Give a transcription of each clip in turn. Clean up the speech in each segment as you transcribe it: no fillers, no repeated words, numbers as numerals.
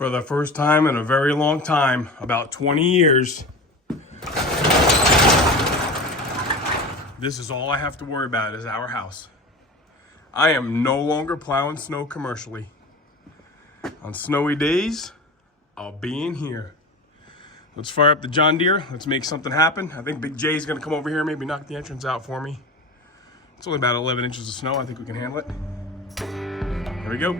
For the first time in a very long time, about 20 years, this is all I have to worry about is our house. I am no longer plowing snow commercially. On snowy days, I'll be in here. Let's fire up the John Deere. Let's make something happen. I think Big J's gonna come over here, maybe knock the entrance out for me. It's only about 11 inches of snow. I think we can handle it. Here we go.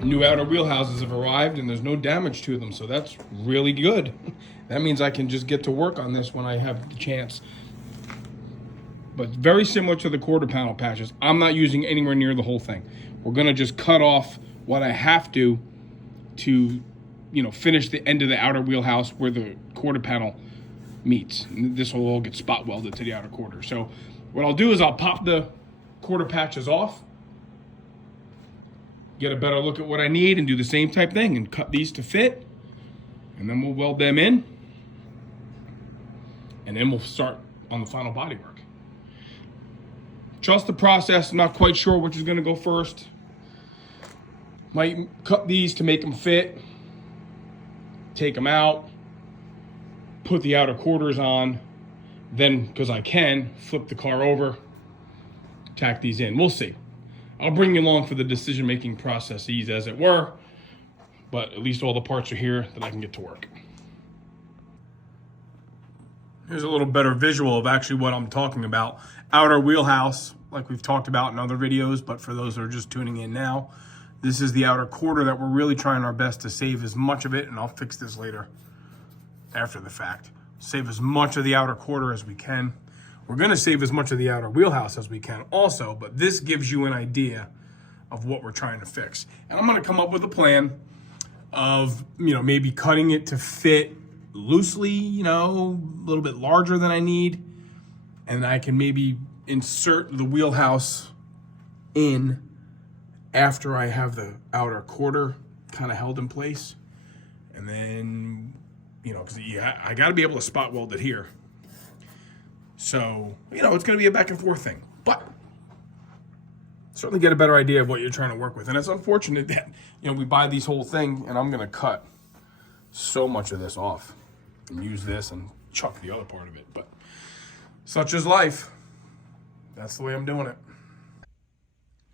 New outer wheelhouses have arrived and there's no damage to them, so that's really good. That means I can just get to work on this when I have the chance. But very similar to the quarter panel patches, I'm not using anywhere near the whole thing. We're gonna just cut off what I have to finish the end of the outer wheelhouse where the quarter panel meets. And this will all get spot welded to the outer quarter. So what I'll do is I'll pop the quarter patches off, get a better look at what I need, and do the same type thing and cut these to fit, and then we'll weld them in, and then we'll start on the final bodywork. Trust the process. I'm not quite sure which is going to go first. Might cut these to make them fit, take them out, put the outer quarters on, then, because I can, flip the car over, tack these in. We'll see. I'll bring you along for the decision-making processes, as it were, but at least all the parts are here that I can get to work. Here's a little better visual of actually what I'm talking about. Outer wheelhouse, like we've talked about in other videos, but for those that are just tuning in now, this is the outer quarter that we're really trying our best to save as much of it, and I'll fix this later after the fact. Save as much of the outer quarter as we can. We're gonna save as much of the outer wheelhouse as we can also, but this gives you an idea of what we're trying to fix. And I'm gonna come up with a plan of, maybe cutting it to fit loosely, a little bit larger than I need. And I can maybe insert the wheelhouse in after I have the outer quarter kind of held in place. And then, because I gotta be able to spot weld it here. So, it's going to be a back and forth thing, but certainly get a better idea of what you're trying to work with. And it's unfortunate that, we buy these whole thing and I'm going to cut so much of this off and use this and chuck the other part of it. But such is life. That's the way I'm doing it.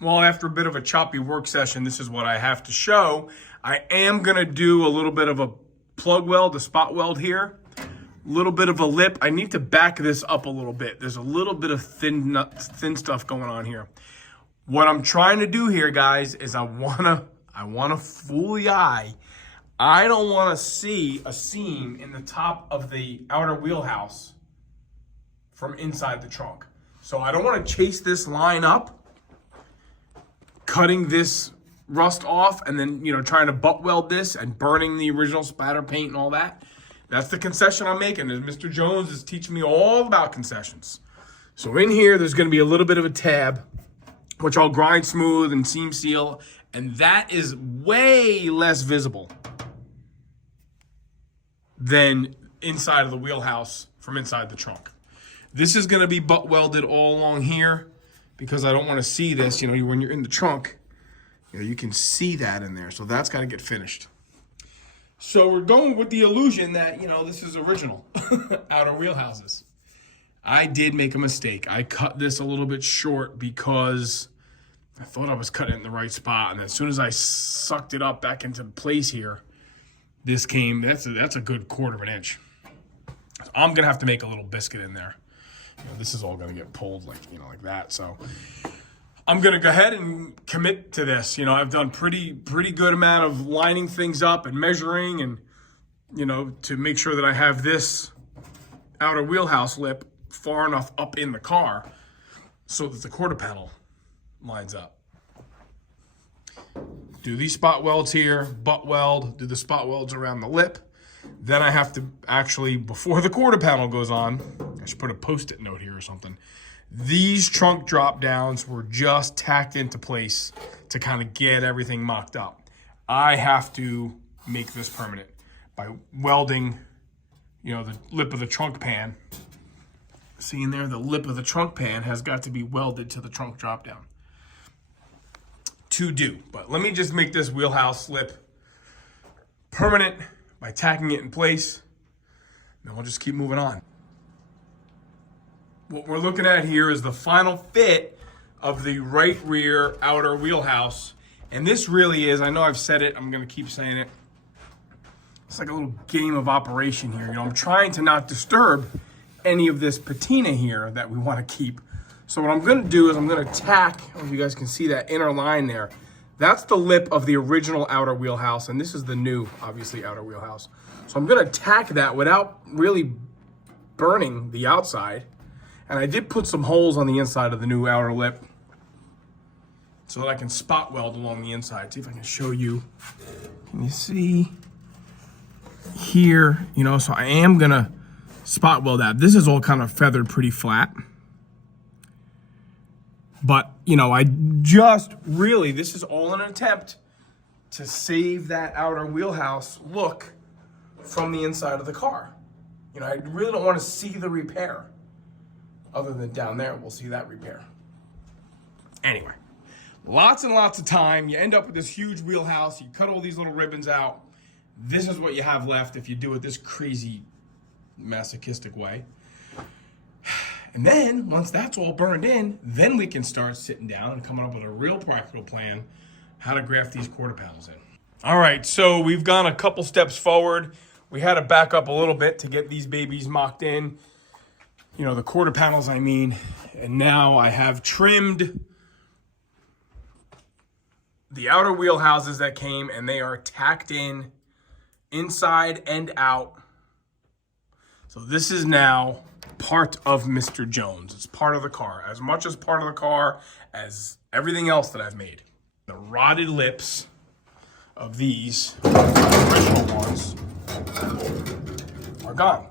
Well, after a bit of a choppy work session, this is what I have to show. I am going to do a little bit of a plug weld, a spot weld here. Little bit of a lip. I need to back this up a little bit. There's a little bit of thin stuff going on here. What I'm trying to do here, guys, is I wanna fool the eye. I don't wanna see a seam in the top of the outer wheelhouse from inside the trunk. So I don't wanna chase this line up, cutting this rust off, and then trying to butt weld this and burning the original spatter paint and all that. That's the concession I'm making. And Mr. Jones is teaching me all about concessions. So in here, there's going to be a little bit of a tab, which I'll grind smooth and seam seal. And that is way less visible than inside of the wheelhouse from inside the trunk. This is going to be butt welded all along here because I don't want to see this. When you're in the trunk, you can see that in there. So that's got to get finished. So we're going with the illusion that, this is original outer wheelhouses. I did make a mistake. I cut this a little bit short because I thought I was cutting it in the right spot. And as soon as I sucked it up back into place here, this came, that's a good 1/4 of an inch. So I'm going to have to make a little biscuit in there. This is all going to get pulled like that. So I'm going to go ahead and commit to this. I've done pretty good amount of lining things up and measuring and, to make sure that I have this outer wheelhouse lip far enough up in the car so that the quarter panel lines up. Do these spot welds here, butt weld, do the spot welds around the lip. Then I have to actually, before the quarter panel goes on, I should put a Post-it note here or something. These trunk drop downs were just tacked into place to kind of get everything mocked up. I have to make this permanent by welding you know, the lip of the trunk pan. See in there, the lip of the trunk pan has got to be welded to the trunk drop down. To do, but let me just make this wheelhouse lip permanent by tacking it in place. Then we'll just keep moving on. What we're looking at here is the final fit of the right rear outer wheelhouse. And this really is, I know I've said it, I'm gonna keep saying it. It's like a little game of operation here. You know, I'm trying to not disturb any of this patina here that we wanna keep. So what I'm gonna do is I'm gonna tack, I don't know if you guys can see that inner line there. That's the lip of the original outer wheelhouse, and this is the new, obviously, outer wheelhouse. So I'm gonna tack that without really burning the outside. And I did put some holes on the inside of the new outer lip so that I can spot weld along the inside. See if I can show you. Can you see here? You know, so I am gonna spot weld that. This is all kind of feathered pretty flat. But, you know, I just really, this is all an attempt to save that outer wheelhouse look from the inside of the car. You know, I really don't want to see the repair. Other than down there, we'll see that repair. Anyway, lots and lots of time. You end up with this huge wheelhouse. You cut all these little ribbons out. This is what you have left if you do it this crazy masochistic way. And then, once that's all burned in, then we can start sitting down and coming up with a real practical plan how to graft these quarter panels in. All right, so we've gone a couple steps forward. We had to back up a little bit to get these babies mocked in. You know, the quarter panels, I mean. And now I have trimmed the outer wheelhouses that came, and they are tacked in inside and out. So this is now part of Mr. Jones. It's part of the car, as much as part of the car as everything else that I've made. The rotted lips of these original ones are gone.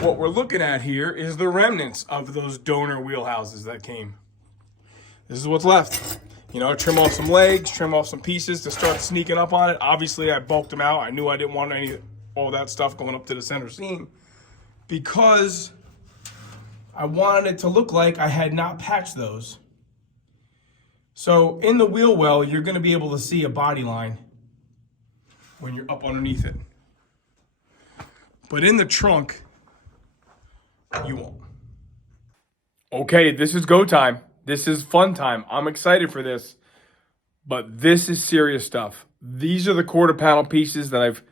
What we're looking at here is the remnants of those donor wheelhouses that came. This is what's left. You know, trim off some legs, trim off some pieces to start sneaking up on it. Obviously, I bulked them out. I knew I didn't want all that stuff going up to the center seam because I wanted it to look like I had not patched those. So in the wheel well, you're going to be able to see a body line when you're up underneath it. But in the trunk, you won't. Okay, this is go time. This is fun time. I'm excited for this, but this is serious stuff. These are the quarter panel pieces that I've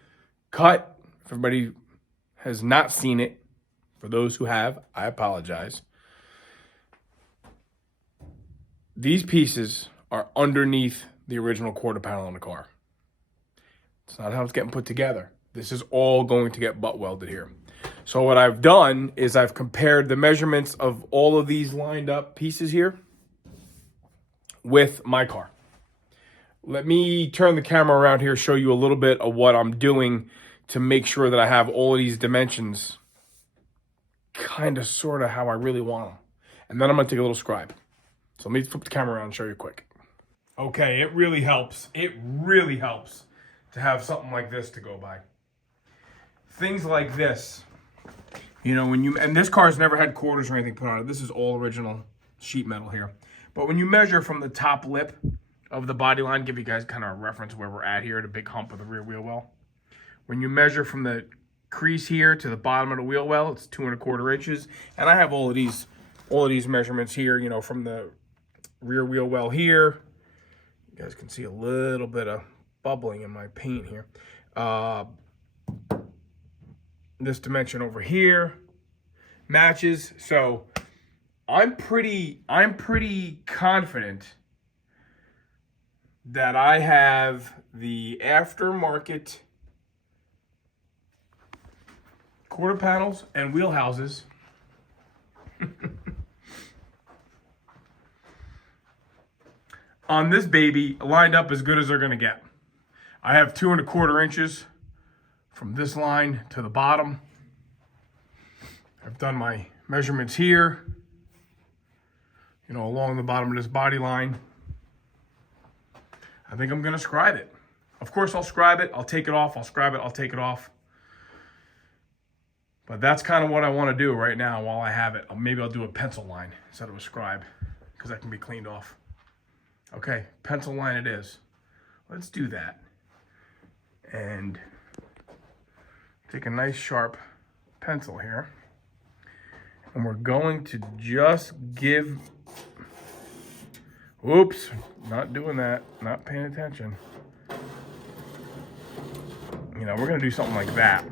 cut. If everybody has not seen it, for those who have, I apologize. These pieces are underneath the original quarter panel on the car. It's not how it's getting put together. This is all going to get butt welded here. So what I've done is I've compared the measurements of all of these lined up pieces here with my car. Let me turn the camera around here, show you a little bit of what I'm doing to make sure that I have all of these dimensions kind of sort of how I really want them. And then I'm going to take a little scribe. So let me flip the camera around and show you quick. Okay, it really helps. It really helps to have something like this to go by. Things like this. You know, and this car's never had quarters or anything put on it. This is all original sheet metal here. But when you measure from the top lip of the body line, give you guys kind of a reference where we're at here, the big hump of the rear wheel well. When you measure from the crease here to the bottom of the wheel well, it's 2 1/4 inches. And I have all of these measurements here, you know, from the rear wheel well here. You guys can see a little bit of bubbling in my paint here. This dimension over here matches. So I'm pretty confident that I have the aftermarket quarter panels and wheelhouses on this baby lined up as good as they're gonna get. I have 2 1/4 inches from this line to the bottom. I've done my measurements here, you know, along the bottom of this body line. I think I'm gonna scribe it. Of course, I'll scribe it, I'll take it off, I'll scribe it, I'll take it off. But that's kind of what I want to do right now while I have it. Maybe I'll do a pencil line instead of a scribe because that can be cleaned off. Okay, pencil line it is. Let's do that. And take a nice sharp pencil here. And we're going to just give, oops, not doing that, not paying attention. You know, we're gonna do something like that.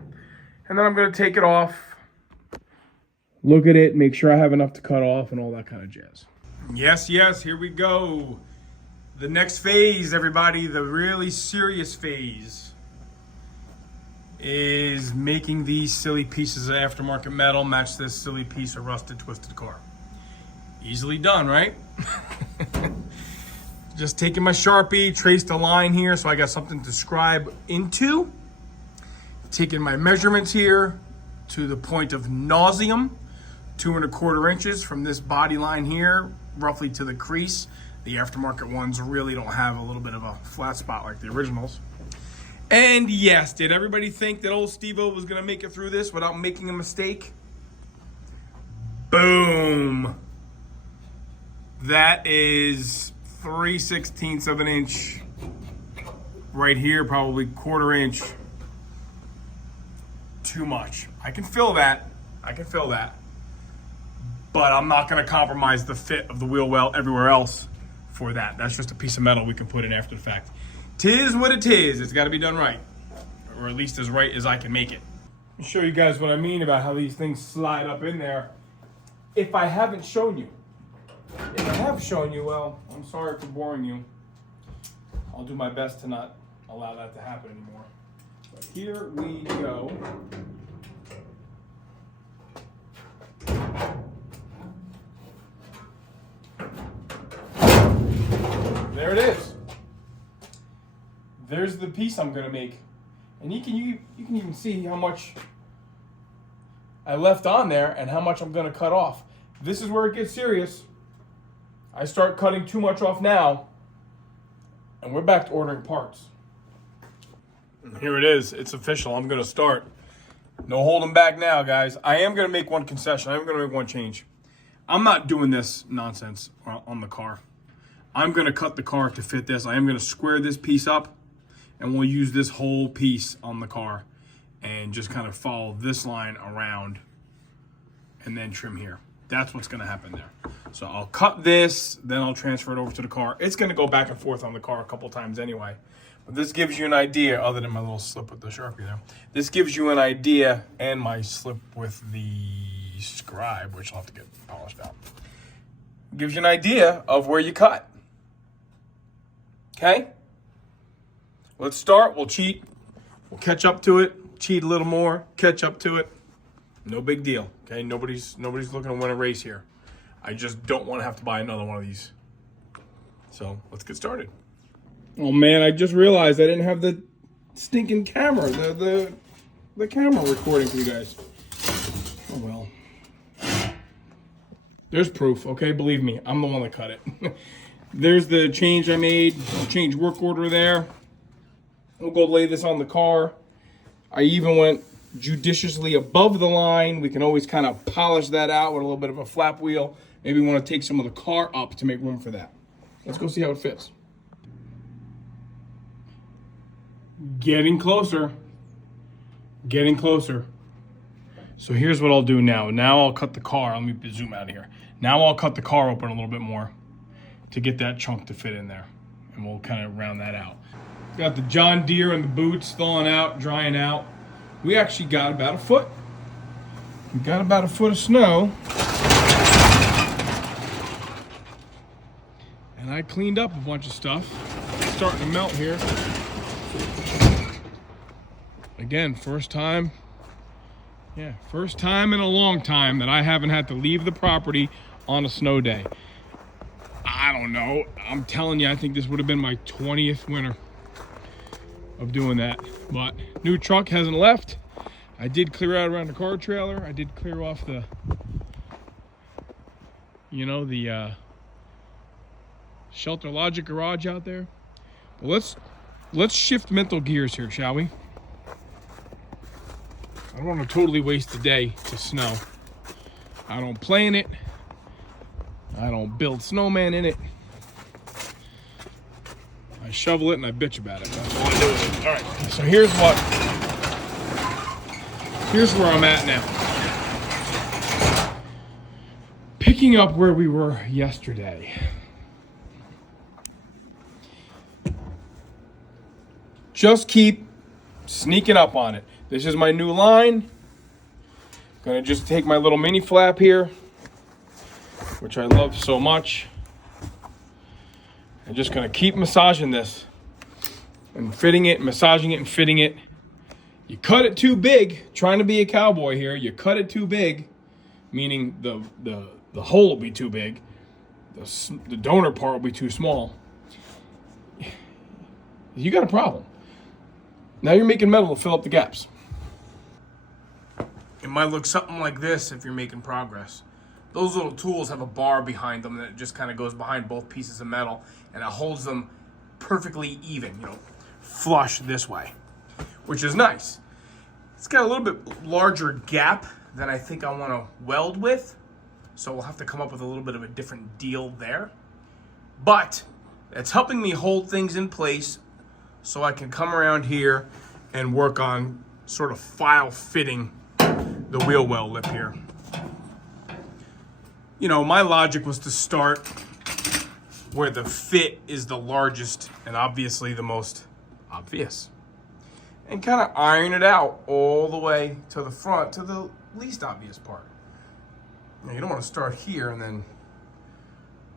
And then I'm gonna take it off, look at it, make sure I have enough to cut off and all that kind of jazz. Yes, yes, here we go. The next phase, everybody, the really serious phase is making these silly pieces of aftermarket metal match this silly piece of rusted, twisted car. Easily done, right? Just taking my Sharpie, traced a line here so I got something to scribe into. Taking my measurements here to the point of nauseam, 2¼ inches from this body line here, roughly to the crease. The aftermarket ones really don't have a little bit of a flat spot like the originals. And yes, did everybody think that old Steve-O was gonna make it through this without making a mistake? Boom. That is 3/16 of an inch. Right here, probably 1/4 inch. Too much. I can feel that. I can feel that. But I'm not gonna compromise the fit of the wheel well everywhere else for that. That's just a piece of metal we can put in after the fact. 'Tis what it is. It's got to be done right, or at least as right as I can make it. Let me show you guys what I mean about how these things slide up in there. If I haven't shown you, if I have shown you, well, I'm sorry for boring you. I'll do my best to not allow that to happen anymore. But here we go. There it is. There's the piece I'm gonna make. And you can even see how much I left on there and how much I'm gonna cut off. This is where it gets serious. I start cutting too much off now, and we're back to ordering parts. Here it is, it's official, I'm gonna start. No holding back now, guys. I am gonna make one concession, I am gonna make one change. I'm not doing this nonsense on the car. I'm gonna cut the car to fit this. I am gonna square this piece up, and we'll use this whole piece on the car and just kind of follow this line around and then trim here. That's what's gonna happen there. So I'll cut this, then I'll transfer it over to the car. It's gonna go back and forth on the car a couple times anyway. But this gives you an idea, other than my little slip with the Sharpie there. This gives you an idea, and my slip with the scribe, which I'll have to get polished out. Gives you an idea of where you cut. Okay? Let's start, we'll cheat, we'll catch up to it, cheat a little more, catch up to it. No big deal, okay? Nobody's looking to win a race here. I just don't want to have to buy another one of these. So, let's get started. Oh man, I just realized I didn't have the stinking camera, the camera recording for you guys. Oh well. There's proof, okay? Believe me, I'm the one that cut it. There's the change I made, change work order there. We'll go lay this on the car. I even went judiciously above the line. We can always kind of polish that out with a little bit of a flap wheel. Maybe we want to take some of the car up to make room for that. Let's go see how it fits. Getting closer. Getting closer. So here's what I'll do now. Now I'll cut the car. Let me zoom out of here. Now I'll cut the car open a little bit more to get that chunk to fit in there. And we'll kind of round that out. Got the John Deere and the boots thawing out, drying out. We actually got about a foot. We got about a foot of snow. And I cleaned up a bunch of stuff. It's starting to melt here. Again, first time in a long time that I haven't had to leave the property on a snow day. I don't know. I'm telling you, I think this would have been my 20th winter of doing that. But new truck hasn't left. I did clear out around the car trailer. I did clear off the, Shelter Logic garage out there. But let's shift mental gears here, shall we? I don't want to totally waste the day to snow. I don't play in it. I don't build snowman in it. I shovel it and I bitch about it. That's all I do with it. All right, so here's where I'm at now. Picking up where we were yesterday. Just keep sneaking up on it. This is my new line. Gonna just take my little mini flap here, which I love so much. I'm just gonna keep massaging this and fitting it, massaging it and fitting it. You cut it too big, trying to be a cowboy here, you cut it too big, meaning the hole will be too big, the donor part will be too small. You got a problem. Now you're making metal to fill up the gaps. It might look something like this if you're making progress. Those little tools have a bar behind them that just kind of goes behind both pieces of metal and it holds them perfectly even, you know, flush this way, which is nice. It's got a little bit larger gap than I think I want to weld with, so we'll have to come up with a little bit of a different deal there. But it's helping me hold things in place so I can come around here and work on sort of file fitting the wheel well lip here. You know, my logic was to start where the fit is the largest and obviously the most obvious, and kind of iron it out all the way to the front to the least obvious part. Now, you don't want to start here and then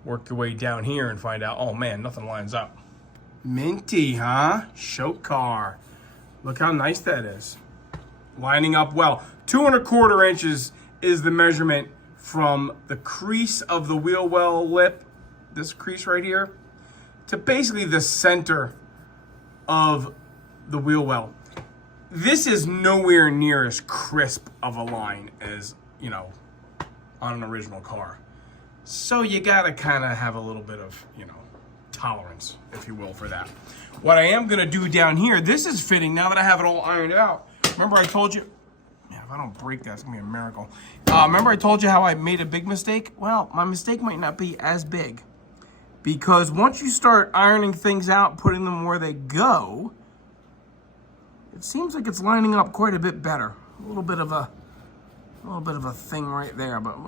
work your way down here and find out, oh man, nothing lines up. Minty, huh? Show car. Look how nice that is. Lining up well. 2¼ inches is the measurement from the crease of the wheel well lip, this crease right here, to basically the center of the wheel well. This is nowhere near as crisp of a line as, you know, on an original car. So you gotta kind of have a little bit of, you know, tolerance, if you will, for that. What I am gonna do down here, this is fitting now that I have it all ironed out. Remember I told you, yeah, if I don't break that, it's gonna be a miracle. Remember I told you how I made a big mistake? Well, my mistake might not be as big, because once you start ironing things out, putting them where they go, it seems like it's lining up quite a bit better. A little bit of a thing right there, but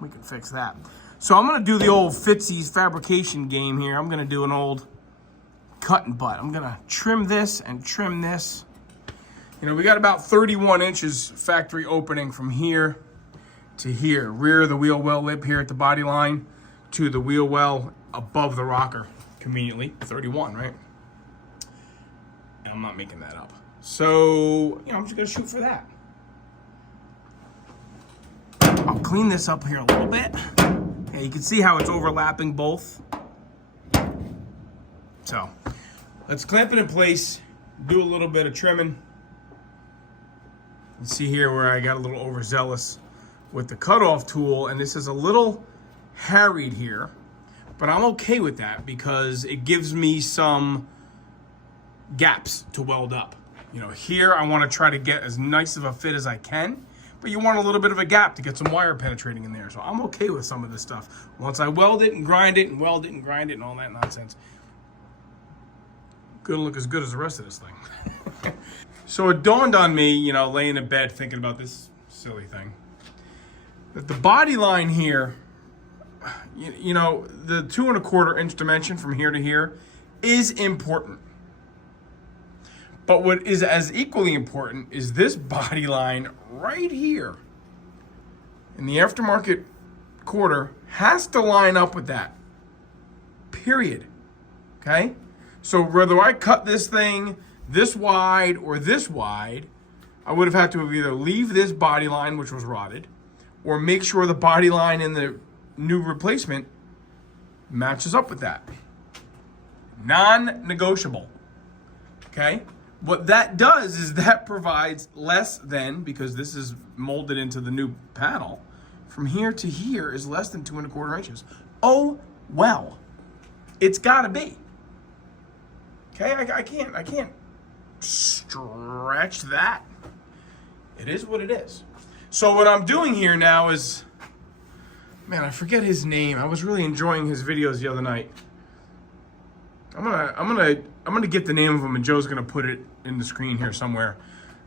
we can fix that. So I'm gonna do the old Fitzy's fabrication game here. I'm gonna do an old cut and butt. I'm gonna trim this and trim this. You know, we got about 31 inches factory opening from here to here. Rear of the wheel well lip here at the body line to the wheel well above the rocker. Conveniently, 31, right? And I'm not making that up. So, you know, I'm just gonna shoot for that. I'll clean this up here a little bit. Yeah, you can see how it's overlapping both. So, let's clamp it in place, do a little bit of trimming. You see here where I got a little overzealous with the cutoff tool, and this is a little harried here, but I'm okay with that because it gives me some gaps to weld up. You know, here I want to try to get as nice of a fit as I can, but you want a little bit of a gap to get some wire penetrating in there. So I'm okay with some of this stuff. Once I weld it and grind it and weld it and grind it and all that nonsense, gonna look as good as the rest of this thing. So it dawned on me, you know, laying in bed thinking about this silly thing, that the body line here, you know, the 2¼ inch dimension from here to here is important. But what is as equally important is this body line right here in the aftermarket quarter has to line up with that, period, okay? So whether I cut this thing this wide or this wide, I would have had to either leave this body line, which was rotted, or make sure the body line in the new replacement matches up with that. Non-negotiable, okay? What that does is that provides less than, because this is molded into the new panel, from here to here is less than 2¼ inches. Oh, well, it's gotta be. Okay, I can't stretch that it is what it is. So what I'm doing here now is, man, I forget his name. I was really enjoying his videos the other night. I'm gonna get the name of him, and Joe's gonna put it in the screen here somewhere.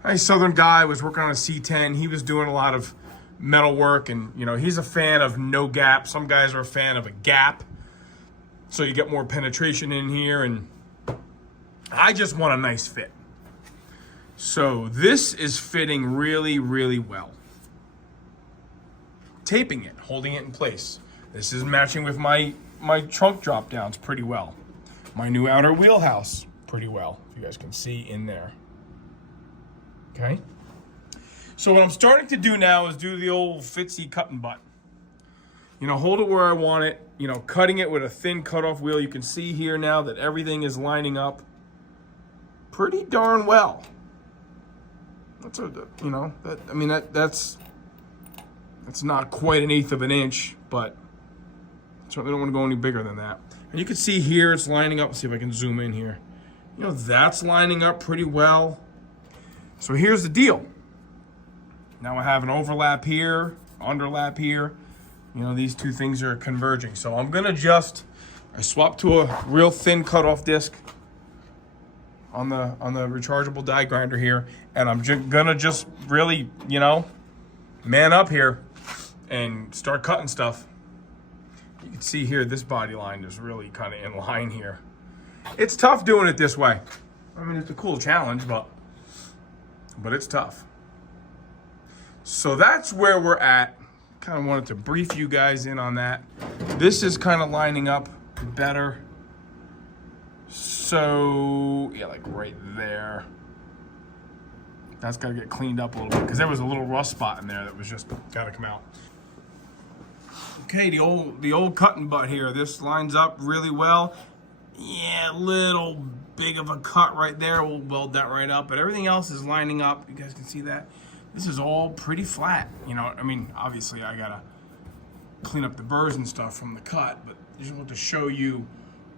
Nice Southern guy, was working on a C10. He was doing a lot of metal work, and you know, he's a fan of no gap. Some guys are a fan of a gap, so you get more penetration in here, and I just want a nice fit. So this is fitting really, really well. Taping it, holding it in place. This is matching with my trunk drop downs pretty well. My new outer wheelhouse pretty well, if you guys can see in there. Okay. So what I'm starting to do now is do the old Fitzy cut and butt. You know, hold it where I want it. You know, cutting it with a thin cutoff wheel. You can see here now that everything is lining up pretty darn well. That's a, you know, that, I mean, that's not quite 1/8 of an inch, but certainly don't want to go any bigger than that. And you can see here it's lining up. Let's see if I can zoom in here. You know, that's lining up pretty well. So here's the deal. Now I have an overlap here, underlap here. You know, these two things are converging. So I'm gonna I swapped to a real thin cutoff disc on the rechargeable die grinder here, and I'm gonna just really, you know, man up here and start cutting stuff. You can see here, this body line is really kind of in line here. It's tough doing it this way. I mean, it's a cool challenge, but it's tough. So that's where we're at. Kind of wanted to brief you guys in on that. This is kind of lining up better. So, yeah, like right there. That's got to get cleaned up a little bit because there was a little rust spot in there that was just got to come out. Okay, the old cut and butt here. This lines up really well. Yeah, a little big of a cut right there. We'll weld that right up, but everything else is lining up. You guys can see that. This is all pretty flat. You know, I mean, obviously I gotta clean up the burrs and stuff from the cut, but I just want to show you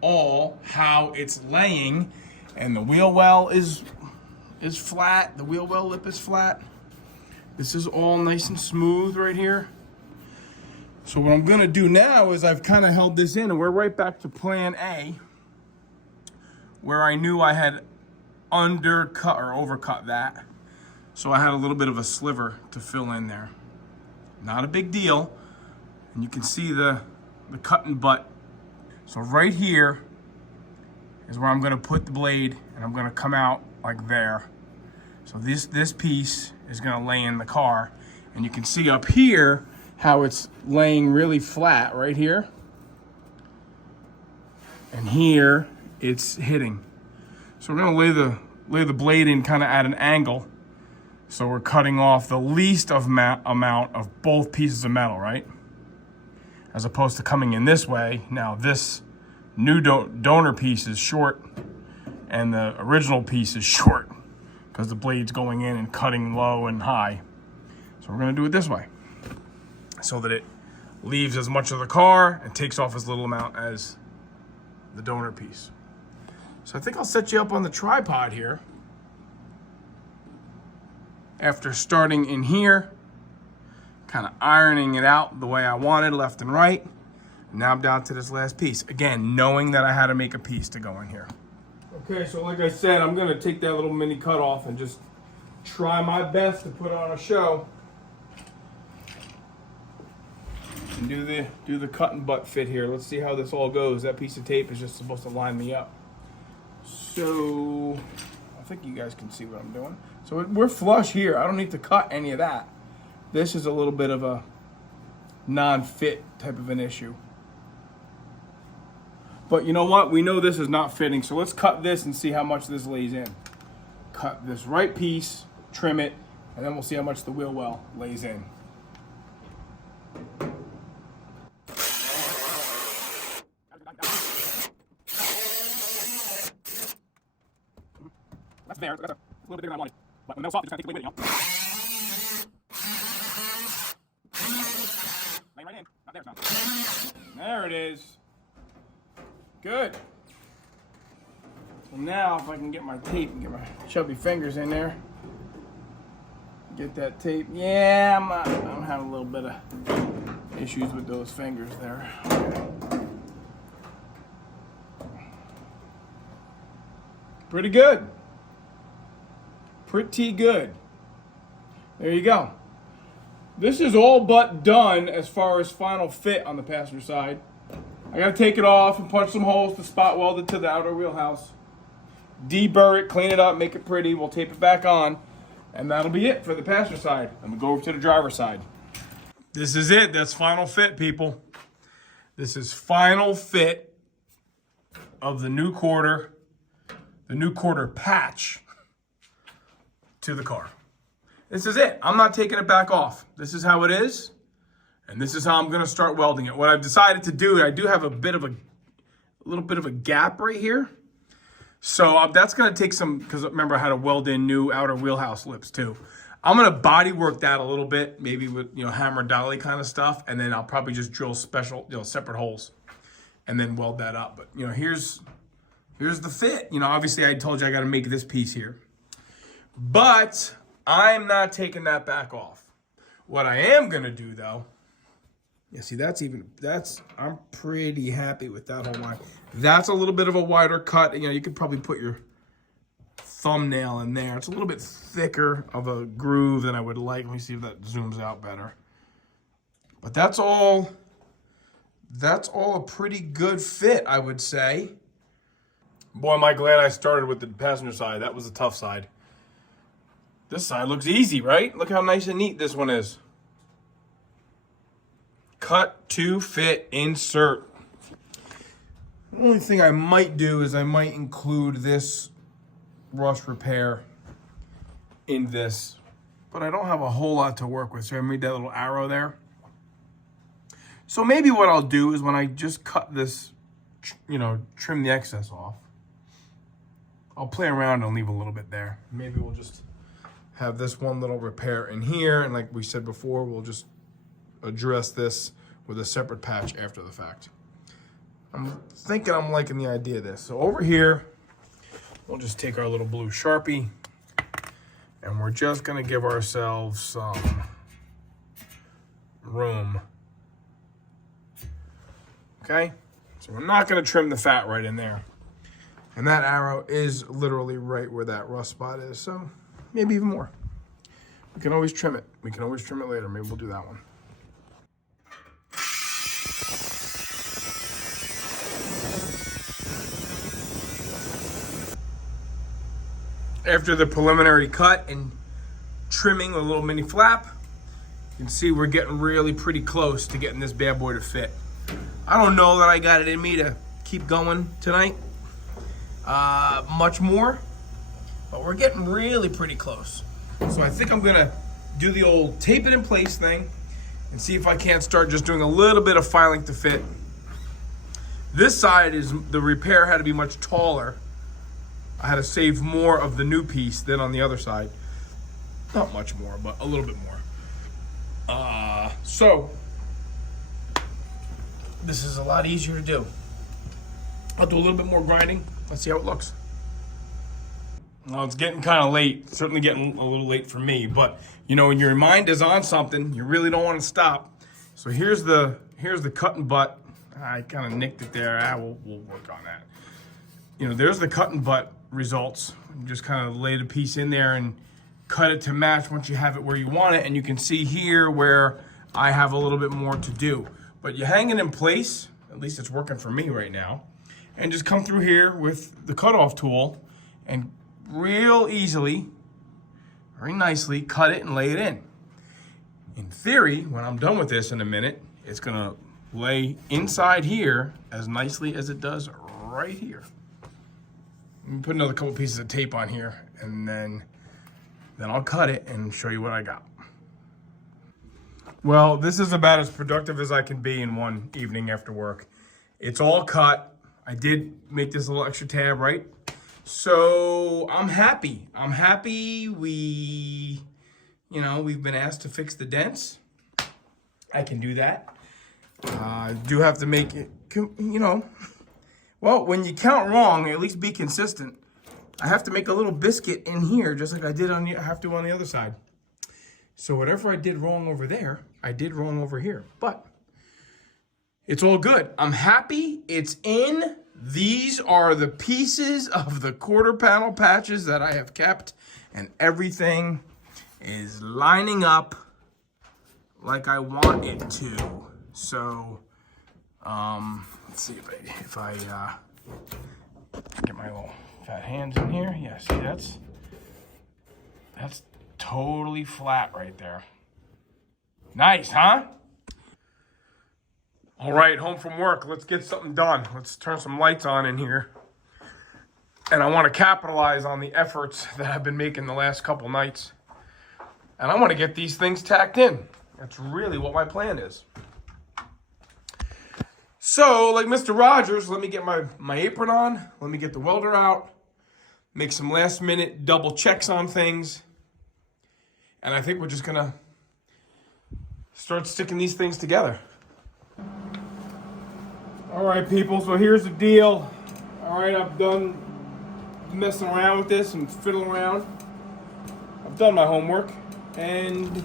all how it's laying. And the wheel well is flat. The wheel well lip is flat. This is all nice and smooth right here. So what I'm gonna do now is I've kind of held this in, and we're right back to plan A, where I knew I had undercut or overcut that. So I had a little bit of a sliver to fill in there. Not a big deal. And you can see the cut and butt. So right here is where I'm gonna put the blade, and I'm gonna come out like there. So this piece is gonna lay in the car. And you can see up here how it's laying really flat right here. And here it's hitting. So we're gonna lay the blade in kind of at an angle. So we're cutting off the least amount of both pieces of metal, right? As opposed to coming in this way. Now this new donor piece is short, and the original piece is short because the blade's going in and cutting low and high. So we're gonna do it this way, so that it leaves as much of the car and takes off as little amount as the donor piece. So I think I'll set you up on the tripod here. After starting in here, kind of ironing it out the way I wanted, left and right. Now I'm down to this last piece. Again, knowing that I had to make a piece to go in here. Okay, so like I said, I'm gonna take that little mini cut off and just try my best to put on a show. And do the cut and butt fit here. Let's see how this all goes. That piece of tape is just supposed to line me up. So I think you guys can see what I'm doing. So we're flush here. I don't need to cut any of that. This is a little bit of a non-fit type of an issue. But you know what? We know this is not fitting, so let's cut this and see how much this lays in. Cut this right piece, trim it, and then we'll see how much the wheel well lays in. That's there. That's a little bit bigger than I wanted. But when they're soft, it's going to take away with it, you know? Lay right in. Not there, it's not. There it is. Good. So now, if I can get my tape and get my chubby fingers in there, Get that tape. Yeah, I'm having a little bit of issues with those fingers there. Okay. Pretty good. Pretty good. There you go. This is all but done as far as final fit on the passenger side. I gotta take it off and punch some holes to spot weld it to the outer wheelhouse. Deburr it, clean it up, make it pretty. We'll tape it back on. And that'll be it for the passenger side. I'm gonna go over to the driver's side. This is it. That's final fit, people. This is final fit of the new quarter patch to the car. This is it. I'm not taking it back off. This is how it is. And this is how I'm gonna start welding it. What I've decided to do, I do have a little bit of a gap right here. So that's going to take some, because remember I had to weld in new outer wheelhouse lips too. I'm going to body work that a little bit, maybe with, hammer dolly kind of stuff. And then I'll probably just drill special, separate holes and then weld that up. But, here's the fit. Obviously I told you I got to make this piece here. But I'm not taking that back off. What I am going to do though, see, I'm pretty happy with that whole line. That's a little bit of a wider cut. You could probably put your thumbnail in there. It's a little bit thicker of a groove than I would like. Let me see if that zooms out better. But that's all a pretty good fit, I would say. Boy, am I glad I started with the passenger side. That was the tough side. This side looks easy, right? Look how nice and neat this one is. Cut to fit, insert. The only thing I might do is I might include this rust repair in this, but I don't have a whole lot to work with, so I made that little arrow there. So maybe what I'll do is when I just cut this, trim the excess off, I'll play around and leave a little bit there. Maybe we'll just have this one little repair in here, and like we said before, we'll just address this with a separate patch after the fact. I'm thinking I'm liking the idea of this. So over here, we'll just take our little blue Sharpie and we're just gonna give ourselves some room. Okay? So we're not gonna trim the fat right in there. And that arrow is literally right where that rust spot is. So maybe even more. We can always trim it. We can always trim it later. Maybe we'll do that one. After the preliminary cut and trimming a little mini flap, you can see we're getting really pretty close to getting this bad boy to fit. I don't know that I got it in me to keep going tonight much more, but we're getting really pretty close. So I think I'm gonna do the old tape it in place thing and see if I can't start just doing a little bit of filing to fit. This side the repair had to be much taller. I had to save more of the new piece than on the other side. Not much more, but a little bit more. So this is a lot easier to do. I'll do a little bit more grinding. Let's see how it looks. Well, it's getting kind of late. Certainly getting a little late for me, but when your mind is on something, you really don't want to stop. So here's the cut and butt. I kind of nicked it there. We'll work on that. There's the cut and butt results. You just kind of lay the piece in there and cut it to match once you have it where you want it. And you can see here where I have a little bit more to do. But you hang it in place, at least it's working for me right now, and just come through here with the cutoff tool and real easily, very nicely cut it and lay it in. In theory, when I'm done with this in a minute, it's gonna lay inside here as nicely as it does right here. Let me put another couple pieces of tape on here and then I'll cut it and show you what I got. Well, this is about as productive as I can be in one evening after work. It's all cut. I did make this little extra tab, right? So I'm happy. We've been asked to fix the dents. I can do that. Do have to make it, well, when you count wrong, at least be consistent. I have to make a little biscuit in here, just like I did I have to on the other side. So whatever I did wrong over there, I did wrong over here. But it's all good. I'm happy it's in. These are the pieces of the quarter panel patches that I have kept, and everything is lining up like I want it to. So, let's see if I get my little fat hands in here. Yeah, see, that's totally flat right there. Nice, huh? All right, home from work. Let's get something done. Let's turn some lights on in here. And I want to capitalize on the efforts that I've been making the last couple nights. And I want to get these things tacked in. That's really what my plan is. So, like Mr. Rogers, let me get my apron on. Let me get the welder out. Make some last minute double checks on things. And I think we're just going to start sticking these things together. All right, people, so here's the deal. All right, I've done messing around with this and fiddling around. I've done my homework, and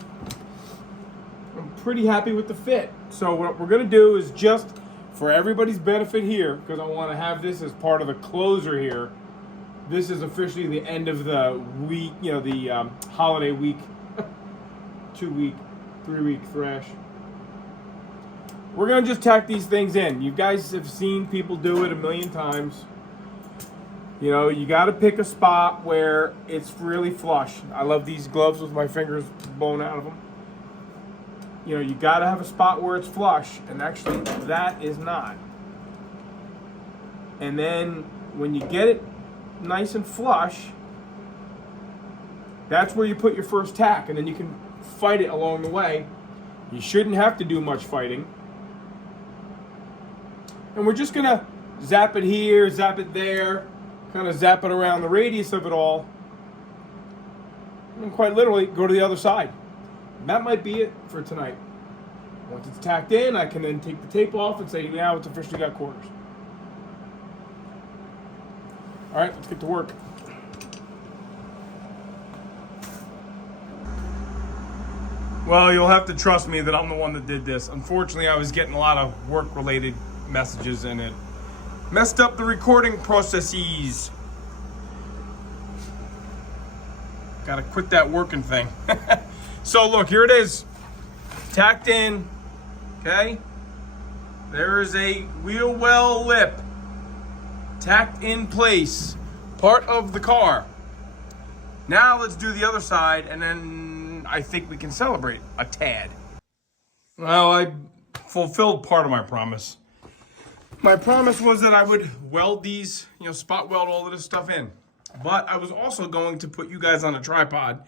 I'm pretty happy with the fit. So what we're gonna do is, just for everybody's benefit here, because I want to have this as part of the closer here, this is officially the end of the week, you know, the holiday week, 2-week, 3-week thrash. We're gonna just tack these things in. You guys have seen people do it a million times. You know, you gotta pick a spot where it's really flush. I love these gloves with my fingers blown out of them. You know, you gotta have a spot where it's flush, and actually that is not. And then when you get it nice and flush, that's where you put your first tack, and then you can fight it along the way. You shouldn't have to do much fighting. And we're just gonna zap it here, zap it there, kind of zap it around the radius of it all, and quite literally go to the other side. And that might be it for tonight. Once it's tacked in, I can then take the tape off and say, now it's officially got quarters. All right, let's get to work. Well, you'll have to trust me that I'm the one that did this. Unfortunately, I was getting a lot of work-related messages, and it messed up the recording processes. Gotta quit that working thing. So look, here it is, tacked in. Okay, there is a wheel well lip tacked in place, part of the car. Now let's do the other side, and then I think we can celebrate a tad. Well, I fulfilled part of my promise. My promise was that I would weld these, you know, spot weld all of this stuff in. But I was also going to put you guys on a tripod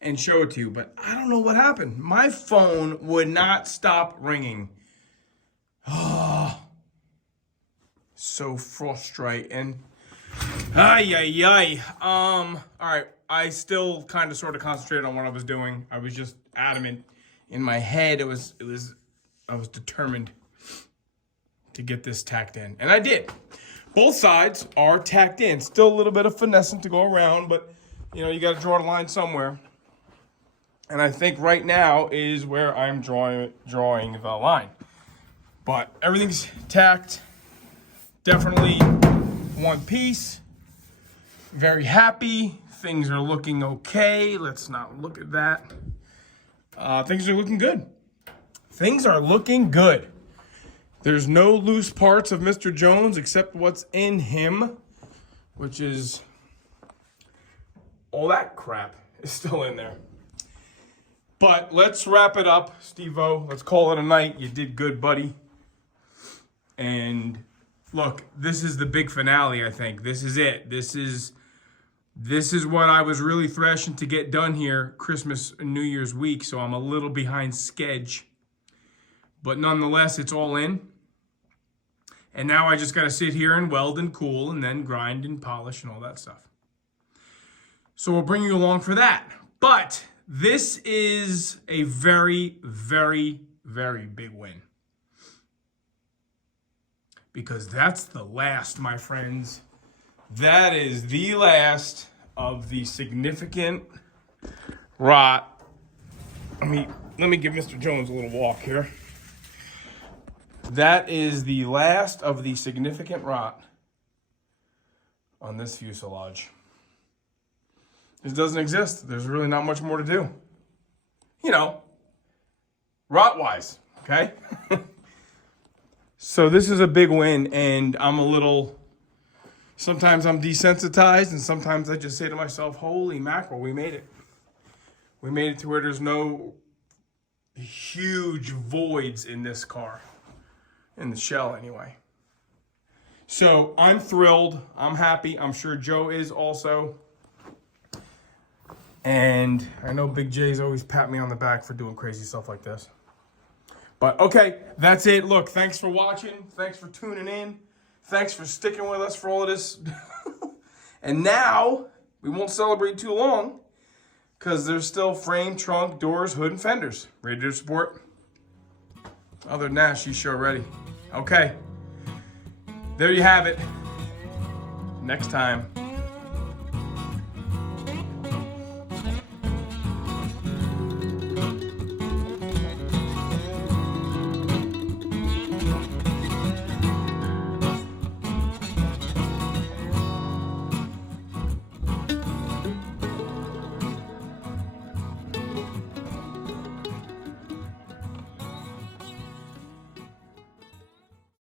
and show it to you. But I don't know what happened. My phone would not stop ringing. Oh, so frustrating. All right, I still kind of sort of concentrated on what I was doing. I was just adamant in my head. I was determined to get this tacked in, and I did. Both sides are tacked in. Still a little bit of finessing to go around, but you know, you got to draw the line somewhere. And I think right now is where I'm drawing the line. But everything's tacked. Definitely one piece. Very happy. Things are looking okay. Let's not look at that. Things are looking good. Things are looking good. There's no loose parts of Mr. Jones except what's in him, which is all that crap is still in there. But let's wrap it up, Steve-O. Let's call it a night. You did good, buddy. And look, this is the big finale, I think. This is it. This is what I was really thrashing to get done here Christmas and New Year's week, so I'm a little behind schedule. But nonetheless, it's all in. And now I just got to sit here and weld and cool and then grind and polish and all that stuff. So we'll bring you along for that. But this is a very, very, very big win. Because that's the last, my friends. That is the last of the significant rot Let me give Mr. Jones a little walk here. That is the last of the significant rot on this fuselage. It doesn't exist. There's really not much more to do. You know, rot-wise, okay? So this is a big win, and sometimes I'm desensitized, and sometimes I just say to myself, holy mackerel, we made it. We made it to where there's no huge voids in this car. In the shell, anyway. So I'm thrilled. I'm happy. I'm sure Joe is also. And I know Big J's always pat me on the back for doing crazy stuff like this. But okay, that's it. Look, thanks for watching. Thanks for tuning in. Thanks for sticking with us for all of this. And now, we won't celebrate too long, because there's still frame, trunk, doors, hood, and fenders. Radiator support. Other than that, she's show ready. Okay. There you have it. Next time.